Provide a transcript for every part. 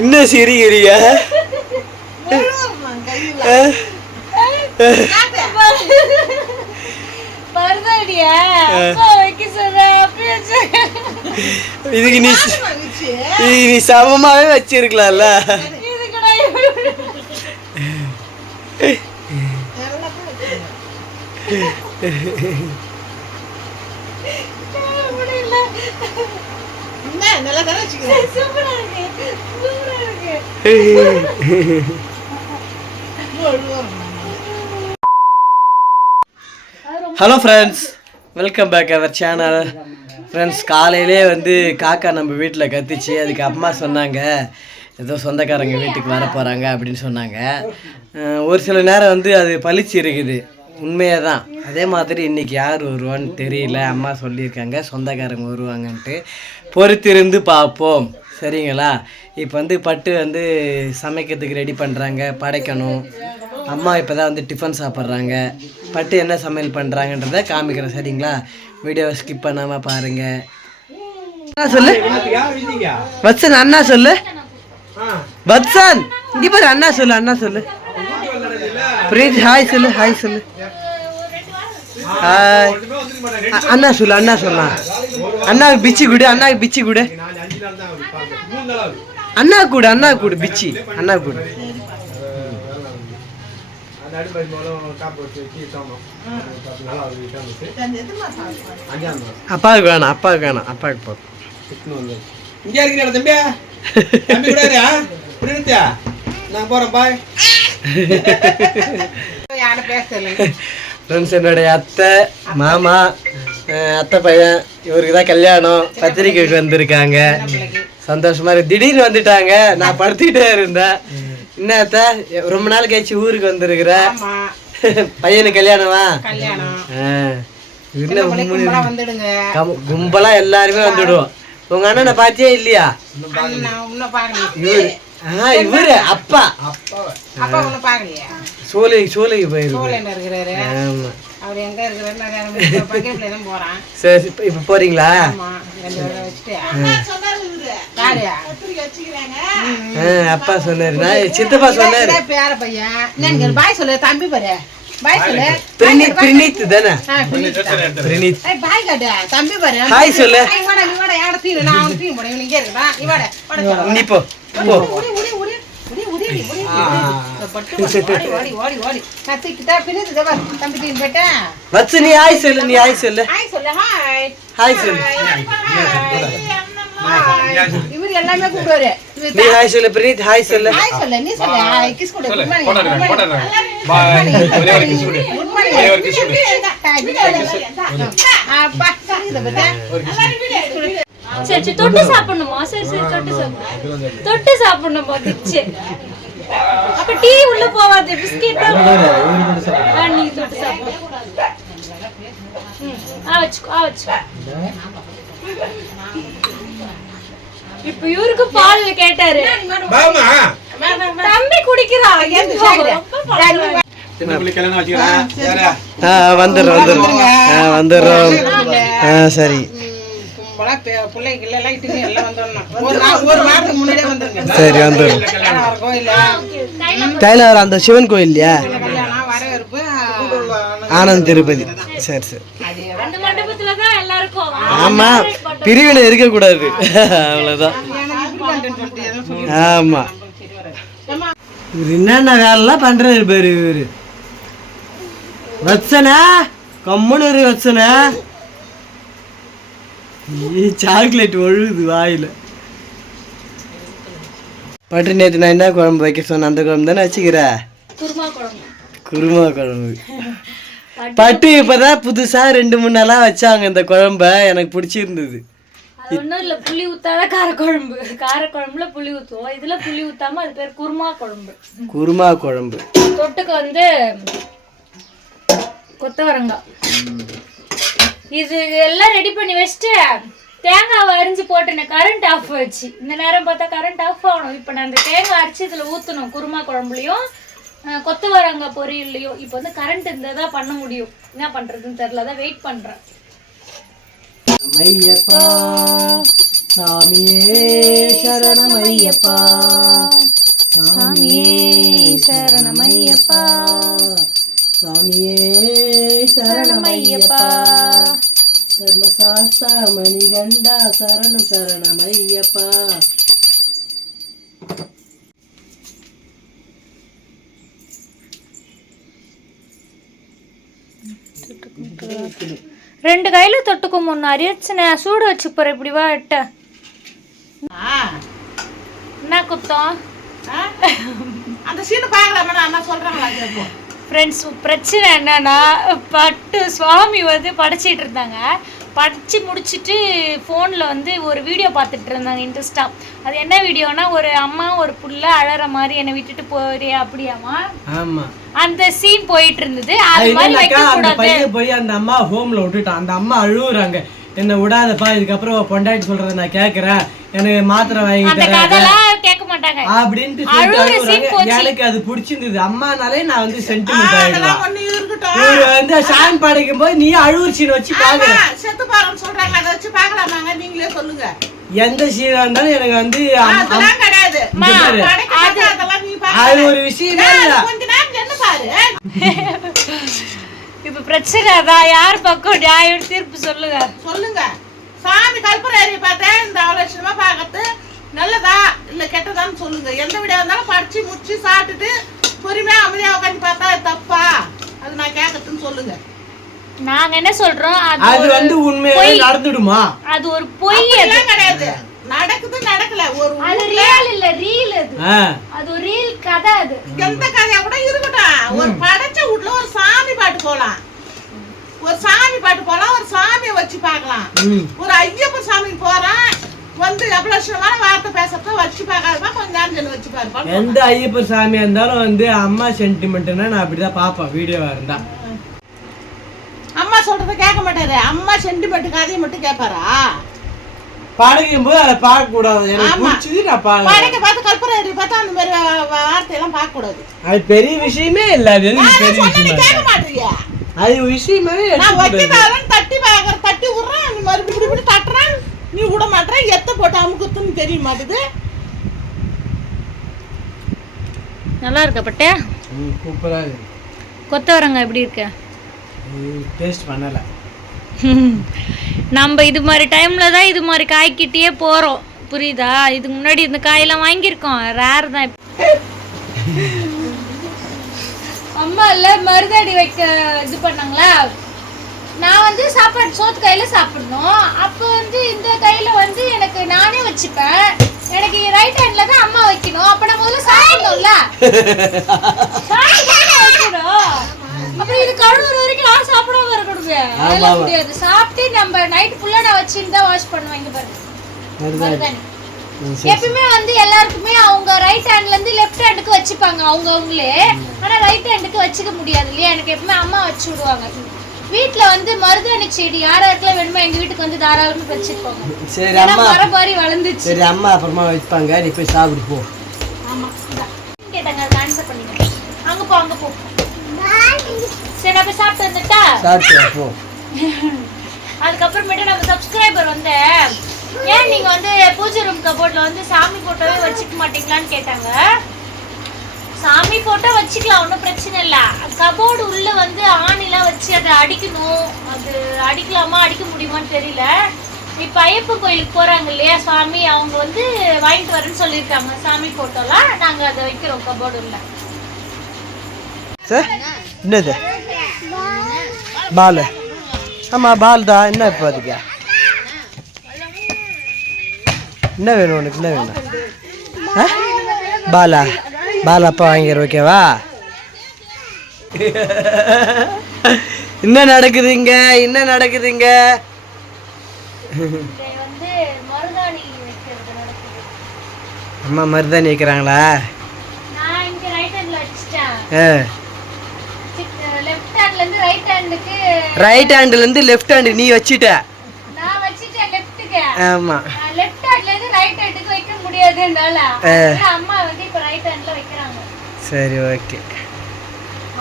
இன்னும் சிரிக்கிறியா? இதுக்கு நீ சமமாவே வச்சிருக்கலாம்ல. Hello friends, welcome back our channel. Friends, காலையிலே காக்கா நம்ம வீட்டில் கத்திச்சு. அதுக்கு அம்மா சொன்னாங்க ஏதோ சொந்தக்காரங்க வீட்டுக்கு வர போகிறாங்க அப்படின்னு சொன்னாங்க. ஒரு சில நேரம் அது பளிச்சு இருக்குது, உண்மையாக தான். அதே மாதிரி இன்றைக்கி யார் வருவான்னு தெரியல. அம்மா சொல்லியிருக்காங்க சொந்தக்காரங்க வருவாங்கன்ட்டு. பொறுத்திருந்து பார்ப்போம், சரிங்களா? இப்போ பட்டு சமைக்கிறதுக்கு ரெடி பண்ணுறாங்க, படைக்கணும். அம்மா இப்போ தான் டிஃபன் சாப்பிட்றாங்க. பட்டு என்ன சமையல் பண்ணுறாங்கன்றத காமிக்கிறேன், சரிங்களா? வீடியோவை ஸ்கிப் பண்ணாமல் பாருங்கள். அண்ணா சொல்லு, வத்சன் அண்ணா சொல்லு. வத்சன் இங்கே பாரு, அண்ணா சொல்லு, அண்ணா சொல்லு. பிரீத் ஹாய் சொல்லு, ஹாய் சொல்லு, ஹாய். அண்ணா சொல்லு, அண்ணா சொல்லலாம். அண்ணாவுக்கு பிச்சி கொடு, அண்ணாவுக்கு பிச்சி கொடு. அண்ணா கூட, அண்ணா கூட பிச்சி, அண்ணா கூட. அப்பாவுக்கு வேணாம், அப்பாவுக்கு வேணாம், அப்பாவுக்கு போதும். இங்கே இருக்கிற தம்பி, தம்பி கூட நான் போறேன், பாய். ஃப்ரெண்ட்ஸ், என்னுடைய அத்தை, மாமா, அத்தை பையன், இவருக்கு தான் கல்யாணம். பத்திரிக்கைக்கு வந்திருக்காங்க. சந்தோஷமா இருக்கு. திடீர்னு வந்துட்டாங்க. நான் படுத்துக்கிட்டே இருந்தேன். என்ன அத்தை, ரொம்ப நாள் கழிச்சு ஊருக்கு வந்திருக்கிற? பையனுக்கு கல்யாணமா? கும்பலா எல்லாருமே வந்துடுவோம். உங்க அண்ணனை பாத்தியே இல்லையா? இவரு அப்பா சோலைக்கு போயிருக்காரு. சரி, இப்ப போறீங்களா? அப்பா சொன்னாரு, சித்தப்பா சொன்னாரு. பிரணீத் தானே? ஹாய் சொல்லு. நீ போ. வச்சு நீ ஹாய் சொல்லு, நீ ஹாய் சொல்லு, ஹாய் சொல்லு. இவர் எல்லாமே கூப்பிடுவாரு. நீ ஹாய் சொல்லு பிரீத், ஹாய் சொல்லு. ஹாய் சொல்லு, நீ சொல்லு. ஹாய் கிஸ் கொடு. குட் மார்னிங், பாய். ஒரே ஒரு கிஸ் கொடு. குட் மார்னிங், ஒரே ஒரு கிஸ் கொடு. அப்பா சரிங்க பத்தா. சரி, தொட்டு சாப்பிடணுமா? சரி சரி, தொட்டு சாப்பிடு, தொட்டு சாப்பிடணும். பாத்துச்சு. அப்ப டீ உள்ள போவாது, பிஸ்கட் தான். நீ தொட்டு சாப்பிடு. வச்சுக்கோ. இப்ப இவருக்கு பால் கேட்டாரு. தம்பி குடிக்கிறான். வந்துடுறோம். சரி, சரி வந்துடும். டைலர் அந்த சிவன் கோயில்லையா? ஆனந்த் திருப்பதி. சரி சரி. ஆமா, பிரிவினை இருக்க கூடாது, அவ்வளவுதான். ஆமா, என்னென்ன வேலைலாம் பண்றது பேரு இவரு. வச்சனா கம்முன்னு இரு, வச்சனா சாக்லேட் ஒழுகுது வாயில. பட்டு நேற்று நான் என்ன குழம்பு வைக்க சொன்னேன், அந்த குழம்பு தானே வச்சுக்கிற? குருமா குழம்பு. பட்டு இப்பதான் புதுசா 2-3 நாளா வச்சாங்க இந்த குழம்ப. எனக்கு பிடிச்சிருந்தது. ஒன்னும் இல்ல, புளி ஊத்தாத காரக்குழம்பு. காரக்குழம்புல புளி ஊத்துவோம், இதுல புளி ஊத்தாம அது பேர் குருமா குழம்பு. குருமா குழம்பு. தொட்டுக்கு கொத்தவரங்காய். இது எல்லாம் ரெடி பண்ணி வச்சுட்டு தேங்காவை அரிஞ்சு போட்டேன். கரண்ட் ஆஃப் ஆச்சு. இந்த நேரம் பார்த்தா கரண்ட் ஆஃப் ஆகணும். இப்போ நான் அந்த தேங்காய் அரிச்சு இதில் ஊற்றணும். குருமா குழம்புலையும் கொத்தவரங்காய் பொரியல்லையும். இப்போ கரண்ட் இருந்தால் தான் பண்ண முடியும். என்ன பண்ணுறதுன்னு தெரியல, தான் வெயிட் பண்ணுறேன். சாமியே சரணமையப்பா, சாமியே சரணமையப்பா, சாமியே சரணமையப்பா, தர்மசாஸ்தா மணிகண்டா சரணம் சரணமையப்பா. ரெண்டு கையில தொட்டுக்கும் முன்ன அரியாச்சுன சூடு வச்சு போற இப்படி வா எட்ட என்ன குத்தம் அந்த சீனு பார்க்கலாமா அம்மா சொல்றாங்களா கேட்போம். ஃப்ரெண்ட்ஸ் பிரச்சனை என்னன்னா பட்டு சுவாமி வந்து படைச்சிட்டு இருந்தாங்க. படித்து முடிச்சுட்டு ஃபோனில் வந்து ஒரு வீடியோ பார்த்துட்டு இருந்தாங்க இன்ட்ரெஸ்டாக. அது என்ன வீடியோனா ஒரு அம்மா ஒரு புள்ள அழற மாதிரி என்னை விட்டுட்டு போறியா அப்படியாமா. ஆமா அந்த சீன் போயிட்டு இருந்தது. அது மாதிரி வைக்க கூடாது. பையன் போய் அந்த அம்மா ஹோம்ல விட்டுட்டான். அந்த அம்மா அழுகுறாங்க, என்ன விடாதப்பா, இதுக்கப்புறம் பொண்டாட்டி சொல்றத நான் கேட்கறேன், எனக்கு மாத்திரை வாங்கி அந்த கதைலாம் கேட்க மாட்டாங்க அப்படின்ட்டு சொல்லிட்டு எனக்கு அது பிடிச்சிருந்தது. அம்மானாலே நான் வந்து சென்டிமெண்ட் ஆயிடுவேன். இவரு வந்து சாமி படைக்கும் போது நீ அழுவுற சீன் வச்சு பாக்குற செத்து பாருன்னு சொல்றாங்க, அதை வச்சு பார்க்கலாமாங்க நீங்களே சொல்லுங்க. எந்த சீனா இருந்தாலும் எனக்கு வந்து அதெல்லாம் கிடையாது. அது ஒரு விஷயமே இல்ல. கொஞ்ச நேரம் என்ன பாரு. இப்ப பிரச்சனை அதான், யார் பக்கம் நியாயம் தீர்ப்பு சொல்லுங்க சொல்லுங்க. சாமி கல்பூரி பார்த்தேன், இந்த அவலட்சணமா பார்க்கறது நல்லதா இல்ல கெட்டதான்னு சொல்லுங்க. எந்த விட இருந்தாலும் படிச்சு முடிச்சு சாப்பிட்டுட்டு பொறுமையா அமைதியா உட்காந்து பார்த்தா தப்பா, அது நான் கேட்கறதுன்னு சொல்லுங்க. நாங்க என்ன சொல்றோம், அது வந்து உண்மையாவே நடந்துடுமா? அது ஒரு பொய். எல்லாம் கிடையாது, நடக்குது நடக்கல. ஒரு அது ரியல் இல்ல, ரீல். அது ஒரு ரீல் கதை. அது எந்த கதையா கூட இருக்கட்டும். ஒரு படைச்ச வீட்டுல ஒரு சாமி பாட்டு போலாம், ஒரு சாமி பாட்டு போலாம், ஒரு சாமியை வச்சு பார்க்கலாம். ஒரு ஐயப்ப சாமிக்கு போறான் வந்து அபலட்சணமான வார்த்தை பேசுறத வச்சு பார்க்காதப்பா, கொஞ்ச நேரம் வச்சு பாருப்பா. எந்த ஐயப்ப சாமியா இருந்தாலும் வந்து அம்மா சென்டிமெண்ட்னா நான் அப்படிதான் பாப்பேன் வீடியோவா இருந்தா. அம்மா சொல்றத கேட்க மாட்டாரு, அம்மா சென்டிமெண்ட் கதையை மட்டும் கேட்பாரா? படைக்கும் போது அதை பார்க்க கூடாது. எனக்கு பிடிச்சது நான் படைக்க பார்த்து கல்பூரி பார்த்தா அந்த மாதிரி வார்த்தையெல்லாம் பார்க்க கூடாது. அது பெரிய விஷயமே இல்ல. அது பெரிய விஷயம் கேட்க மாட்டீங்க. அது விஷயமே நான் வைக்கிறாலும் தட்டி பார்க்கற, தட்டி விடுறேன், நீ மறுபடியும் இப்படி தட்டுறேன், நீ விட மாட்டேற, எத்த போட்டு அமுக்குத்துன்னு தெரிய மாட்டுது. நல்லா இருக்க பட்டே. சூப்பரா இருக்கு. கொத்தவரங்காய் எப்படி இருக்கு? டேஸ்ட் பண்ணல. நம்ம இது மாதிரி டைம்ல தான் இது மாதிரி காய்க்கிட்டே போறோம், புரியுதா? இதுக்கு முன்னாடி இந்த காயெல்லாம் வாங்கியிருக்கோம், ரேர் தான். அம்மா இல்ல மருதாடி வைக்க இது பண்ணாங்களா, நான் வந்து சாப்பாடு சோத்து கையில சாப்பிடணும். அப்போ வந்து இந்த கையில வந்து எனக்கு நானே வச்சுப்பேன், எனக்கு ரைட் ஹேண்ட்ல தான் அம்மா வைக்கணும். அப்ப நான் முதல்ல சாப்பிடணும்ல, வைக்கணும். அப்புறம் இது கழுவுற வரைக்கும் நான் சாப்பிடாம இருக்கணுங்க, அதெல்லாம் முடியாது. சாப்பிட்டு நம்ம நைட் ஃபுல்லா நான் வச்சுட்டு தான் வாஷ் பண்ணுவேன். இங்க பாருங்க, எப்பவுமே வந்து எல்லாருக்குமே அவங்க ரைட் ஹேண்ட்ல இருந்து லெஃப்ட் ஹேண்டுக்கு வச்சுப்பாங்க அவங்களே. ஆனா ரைட் ஹேண்டுக்கு வச்சுக்க முடியாது இல்லையா, எனக்கு எப்பவுமே அம்மா வச்சு விடுவாங்க. வீட்டுல வந்து மருதாணி செடி யாராருக்கெல்லாம் வேணுமோ எங்க வீட்டுக்கு வந்து தாராளமா வச்சுக்கோங்க. சரி அம்மா, மரம் மாதிரி வளர்ந்துச்சு. சரி அம்மா அப்புறமா வைப்பாங்க, நீ போய் சாப்பிடு போ. ஆமா கேட்டாங்க, அதை ஆன்சர் பண்ணிட்டேன். அங்க போ, அங்க போ. சரி நான் போய் சாப்பிட்டு வந்துட்டா, சாப்பிட்டு போ. அதுக்கப்புறமேட்டு நம்ம சப்ஸ்கிரைபர் வந்து ஏன் நீங்க வந்து பூஜை ரூம் கபோர்ட்ல வந்து சாமி போட்டோவே வச்சுக்க மாட்டீங்களான்னு கேட்டாங்க. சாமி போட்டோ வச்சுக்கலாம், ஒன்றும் பிரச்சனை இல்லை. கபோர்டு உள்ள வந்து ஆணிலாம் வச்சு அதை அடிக்கணும், அது அடிக்கலாமா அடிக்க முடியுமான்னு தெரியல. இப்போ ஐயப்பன் கோயிலுக்கு போறாங்க இல்லையா சாமி, அவங்க வந்து வாங்கிட்டு வரேன்னு சொல்லியிருக்காங்க சாமி போட்டோலாம். நாங்கள் அதை வைக்கிறோம் கபோர்டு உள்ள. சார் என்னது பால்? ஆமாம் பால் தான். என்ன இப்போ அதுக்கு என்ன வேணும் உனக்கு? என்ன வேணும்? பாலா? பால் அப்பா வாங்கிடுற, ஓகேவா? என்ன நடக்குதுங்க, என்ன நடக்குதுங்க? அம்மா மருதாணி வைக்கிறாங்களா? ரைட் ஹேண்ட்ல இருந்து லெஃப்ட் ஹேண்ட் நீ வச்சிட்ட. நான் வச்சிட்டேன் லெஃப்ட்க்கு. ஆமா, லெஃப்ட் ஹேண்ட்ல இருந்து ரைட் ஹேண்டுக்கு வைக்க முடியாதுனால அம்மா வந்து இப்ப ரைட் ஹேண்ட்ல வைக்கறாங்க. சரி ஓகே.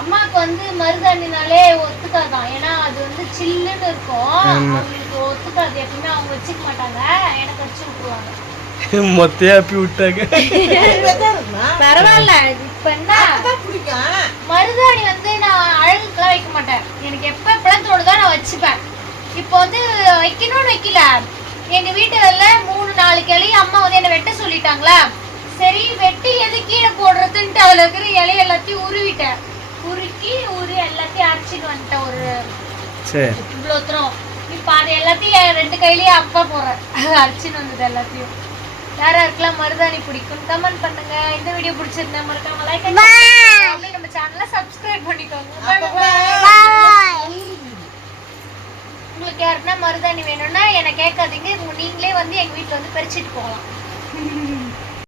அம்மாக்கு வந்து மருதாணினாலே ஒத்துக்காதான், ஏன்னா அது வந்து சில்லுன்னு இருக்கும், அவங்களுக்கு ஒத்துக்காது, எப்பவுமே அவங்க வச்சுக்க மாட்டாங்க, எனக்கு வச்சு விட்டுருவாங்க. மொத்தையா அப்பி விட்டாங்க. பரவாயில்ல, இப்ப என்ன மருதாணி வந்து நான் அழகுக்கெல்லாம் வைக்க மாட்டேன், எனக்கு எப்பெல்லாம் தோணுதோ நான் வச்சுப்பேன். இப்போ வந்து வைக்கணும்னு வைக்கல, எங்க வீட்டுல 3-4 கிளி அம்மா வந்து என்ன வெட்ட சொல்லிட்டாங்களா, சரி வெட்டி எது கீழே போடுறதுன்ட்டு அதுல இருக்கிற இலை எல்லாத்தையும் உருவிட்டேன், உருக்கி எல்லாத்தையும் அரைச்சிட்டு வந்துட்டேன். ஒரு சரி இவ்வளோ தூரம் இப்ப அது எல்லாத்தையும் 2 கையிலயே அப்பா போறேன், அரைச்சின்னு வந்தது எல்லாத்தையும். யாருக்கெல்லாம் மருதாணி பிடிக்கும் கமெண்ட் பண்ணுங்க. இந்த வீடியோ பிடிச்சிருந்தா மறக்காம லைக் பண்ணி நம்ம சேனலை சப்ஸ்கிரைப் பண்ணிக்கோங்க. உங்களுக்கு யாருன்னா மருதாணி வேணும்னா என்ன கேட்காதீங்க, நீங்களே வந்து எங்க வீட்டுல வந்து பறிச்சிட்டு போகலாம்.